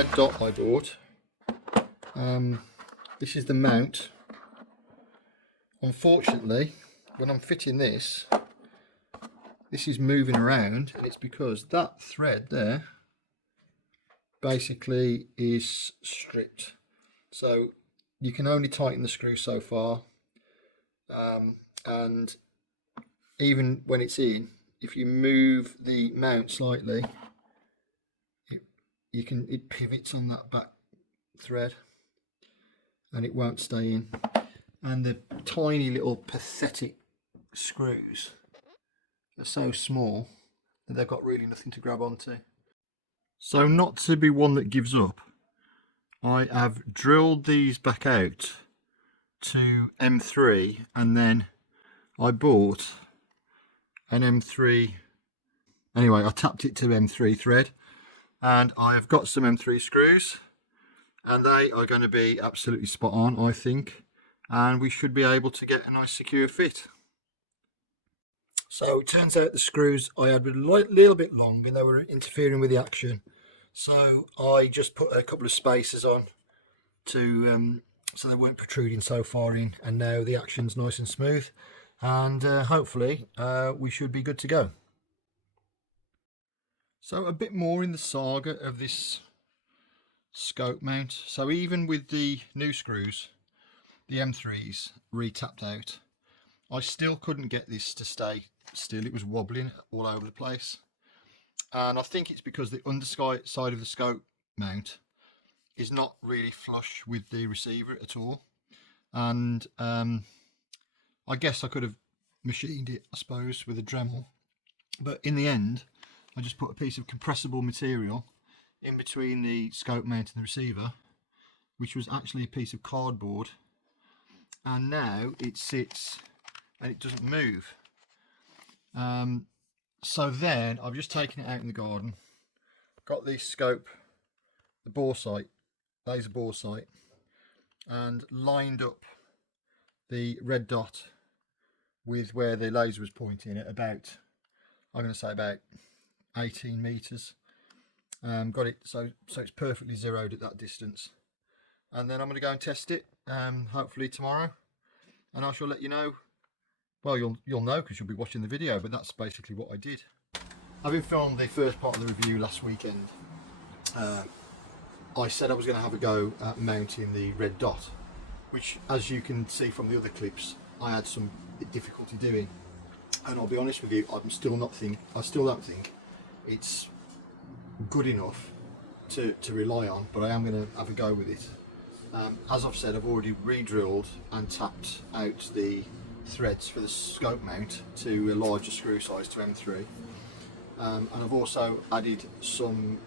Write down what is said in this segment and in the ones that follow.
red dot I bought. This is the mount. Unfortunately, when I'm fitting this, this is moving around, and it's because that thread there basically is stripped. So you can only tighten the screw so far, and even when it's in, if you move the mount slightly, it pivots on that back thread and it won't stay in. And the tiny little pathetic screws are so small that they've got really nothing to grab onto. So, not to be one that gives up, I have drilled these back out to M3, and then I bought an M3. Anyway, I tapped it to M3 thread, and I've got some M3 screws, and they are going to be absolutely spot on, I think, and we should be able to get a nice secure fit. So it turns out the screws I had were a little bit long and they were interfering with the action, so I just put a couple of spacers on to so they weren't protruding so far in, and now the action's nice and smooth, and hopefully we should be good to go. So a bit more in the saga of this scope mount. So even with the new screws, the M3s re-tapped out, I still couldn't get this to stay still. It was wobbling all over the place, and I think it's because the underside of the scope mount is not really flush with the receiver at all, and I guess I could have machined it, I suppose, with a Dremel, but in the end I just put a piece of compressible material in between the scope mount and the receiver, which was actually a piece of cardboard, and now it sits and it doesn't move. So then I've just taken it out in the garden, got the scope, the bore sight, laser bore sight, and lined up the red dot with where the laser was pointing at about, I'm going to say about 18 meters. Got it so it's perfectly zeroed at that distance, and then I'm going to go and test it hopefully tomorrow, and I shall let you know. Well, you'll know because you'll be watching the video, but that's basically what I did. Having filmed the first part of the review last weekend, I said I was going to have a go at mounting the red dot, which, as you can see from the other clips, I had some difficulty doing. And I'll be honest with you, I still don't think it's good enough to rely on, but I am going to have a go with it. As I've said, I've already re-drilled and tapped out the threads for the scope mount to a larger screw size, to M3, and I've also added some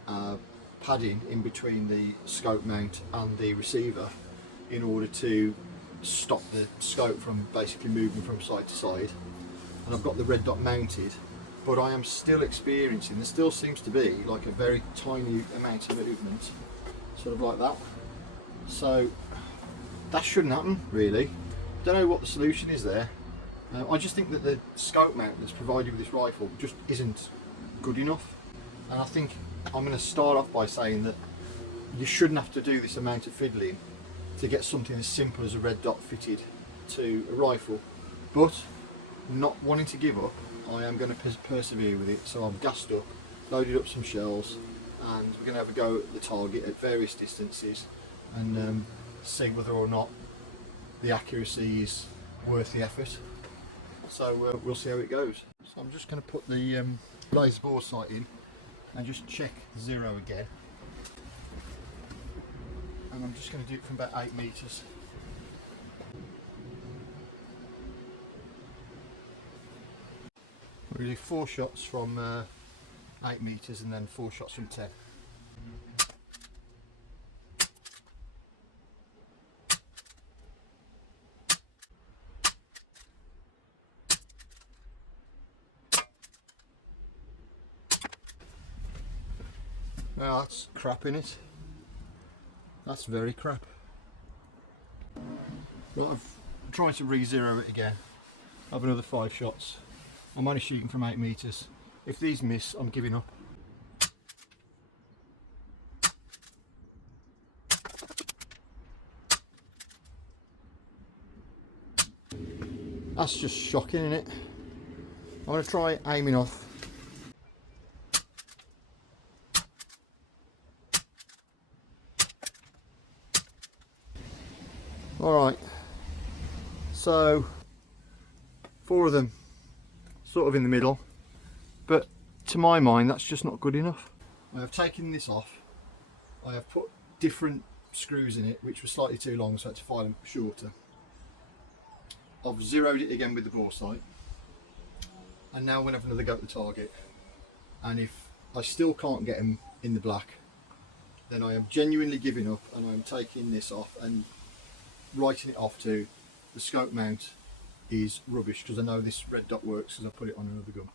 padding in between the scope mount and the receiver in order to stop the scope from basically moving from side to side. And I've got the red dot mounted, but I am still experiencing, there still seems to be like a very tiny amount of movement, sort of like that. So that shouldn't happen really. Don't know what the solution is there. I just think that the scope mount that's provided with this rifle just isn't good enough, and I think I'm going to start off by saying that you shouldn't have to do this amount of fiddling to get something as simple as a red dot fitted to a rifle, but not wanting to give up, I am going to persevere with it. So I've gassed up, loaded up some shells, and we're going to have a go at the target at various distances and see whether or not the accuracy is worth the effort. So we'll see how it goes. So I'm just going to put the laser bore sight in and just check zero again, and I'm just going to do it from about 8 meters. We'll do 4 shots from 8 meters and then 4 shots from 10. Well, that's crap in it. That's very crap. Right, I've tried to re-zero it again. I have another 5 shots. I'm only shooting from 8 meters. If these miss, I'm giving up. That's just shocking, isn't it? I'm going to try aiming off. Alright, so 4 of them sort of in the middle, but to my mind that's just not good enough. I have taken this off, I have put different screws in it which were slightly too long, so I had to file them shorter. I've zeroed it again with the bore sight, and now I'm going to have another go at the target, and if I still can't get them in the black, then I am genuinely giving up and I'm taking this off and writing it off to the scope mount is rubbish, because I know this red dot works because I put it on another gun.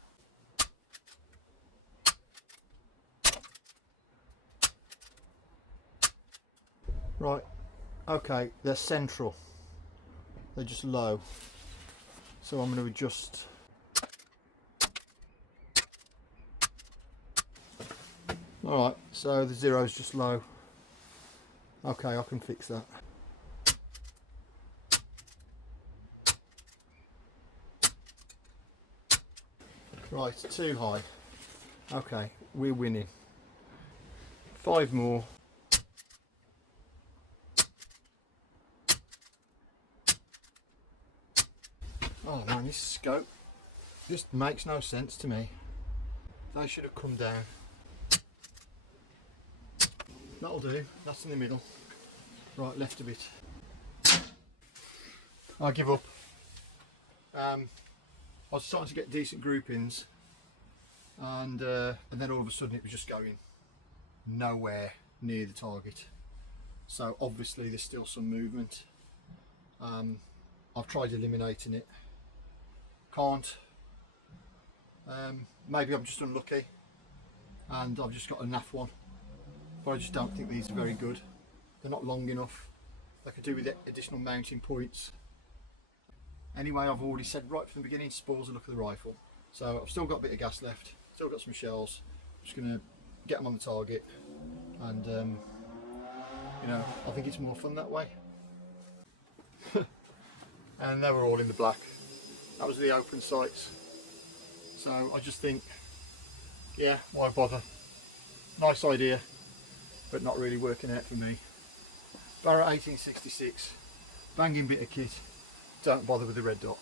Right, okay, they're central, they're just low, so I'm going to adjust. Alright, so the zero is just low. Okay, I can fix that. Right, too high. Okay, we're winning. 5 more. Oh man, this scope just makes no sense to me. They should have come down. That'll do, that's in the middle. Right, left a bit. I give up. I was starting to get decent groupings, and then all of a sudden it was just going nowhere near the target. So obviously there's still some movement. I've tried eliminating it. Can't. Maybe I'm just unlucky and I've just got a naff one. But I just don't think these are very good. They're not long enough. They could do with additional mounting points. Anyway, I've already said right from the beginning, spoils the look of the rifle. So I've still got a bit of gas left, still got some shells. I'm just going to get them on the target, and you know, I think it's more fun that way. And they were all in the black. That was the open sights. So I just think, yeah, why bother? Nice idea, but not really working out for me. Barra 1866, banging bit of kit, don't bother with the red dot.